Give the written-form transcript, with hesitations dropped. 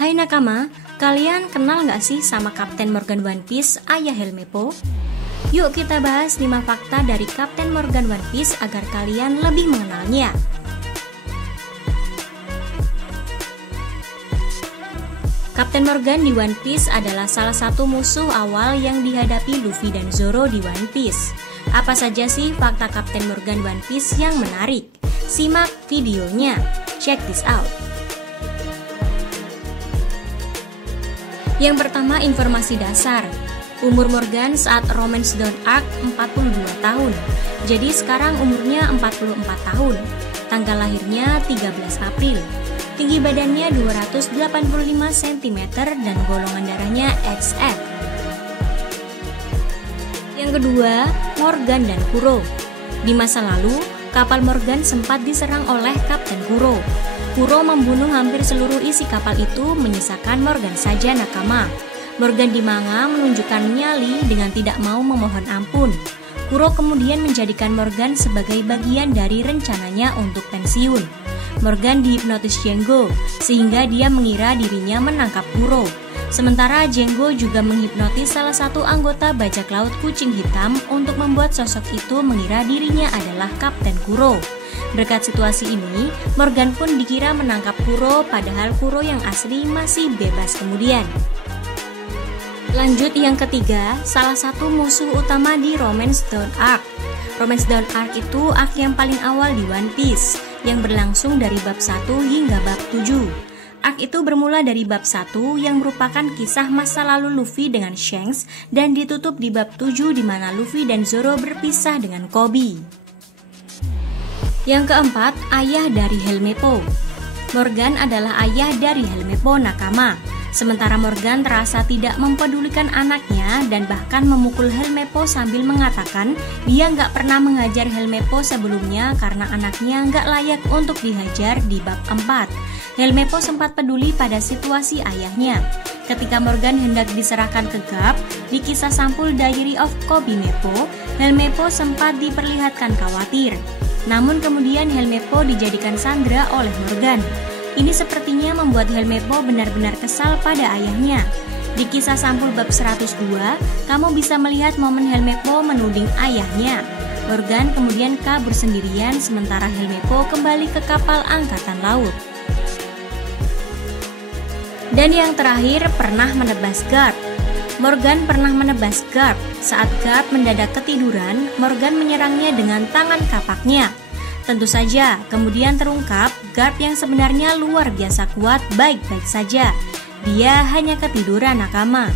Hai nakama, kalian kenal nggak sih sama Kapten Morgan One Piece, ayah Helmeppo? Yuk kita bahas 5 fakta dari Kapten Morgan One Piece agar kalian lebih mengenalnya. Kapten Morgan di One Piece adalah salah satu musuh awal yang dihadapi Luffy dan Zoro di One Piece. Apa saja sih fakta Kapten Morgan One Piece yang menarik? Simak videonya, check this out. Yang pertama, informasi dasar. Umur Morgan saat Romance Dawn Arc 42 tahun. Jadi sekarang umurnya 44 tahun. Tanggal lahirnya 13 April. Tinggi badannya 285 cm dan golongan darahnya XF. Yang kedua, Morgan dan Kuro. Di masa lalu, kapal Morgan sempat diserang oleh Kapten Kuro. Kuro membunuh hampir seluruh isi kapal itu, menyisakan Morgan saja nakama. Morgan di manga menunjukkan nyali dengan tidak mau memohon ampun. Kuro kemudian menjadikan Morgan sebagai bagian dari rencananya untuk pensiun. Morgan dihipnotis Django, sehingga dia mengira dirinya menangkap Kuro. Sementara Django juga menghipnotis salah satu anggota bajak laut kucing hitam untuk membuat sosok itu mengira dirinya adalah Kapten Kuro. Berkat situasi ini, Morgan pun dikira menangkap Kuro, padahal Kuro yang asli masih bebas kemudian. Lanjut yang ketiga, salah satu musuh utama di Romance Dawn Arc. Romance Dawn Arc itu arc yang paling awal di One Piece, yang berlangsung dari bab 1 hingga bab 7. Arc itu bermula dari bab 1 yang merupakan kisah masa lalu Luffy dengan Shanks dan ditutup di bab 7 di mana Luffy dan Zoro berpisah dengan Koby. Yang keempat, ayah dari Helmeppo. Morgan adalah ayah dari Helmeppo nakama. Sementara Morgan terasa tidak mempedulikan anaknya dan bahkan memukul Helmeppo sambil mengatakan dia nggak pernah mengajar Helmeppo sebelumnya karena anaknya nggak layak untuk dihajar di bab 4. Helmeppo sempat peduli pada situasi ayahnya. Ketika Morgan hendak diserahkan ke Garp, di kisah sampul Diary of Koby Meppo, Helmeppo sempat diperlihatkan khawatir. Namun kemudian Helmeppo dijadikan sandera oleh Morgan. Ini sepertinya membuat Helmeppo benar-benar kesal pada ayahnya. Di kisah sampul bab 102, kamu bisa melihat momen Helmeppo menuding ayahnya. Morgan kemudian kabur sendirian sementara Helmeppo kembali ke kapal angkatan laut. Dan yang terakhir, pernah menebas Garp. Morgan pernah menebas Garp. Saat Garp mendadak ketiduran, Morgan menyerangnya dengan tangan kapaknya. Tentu saja, kemudian terungkap Garp yang sebenarnya luar biasa kuat baik-baik saja. Dia hanya ketiduran nakama.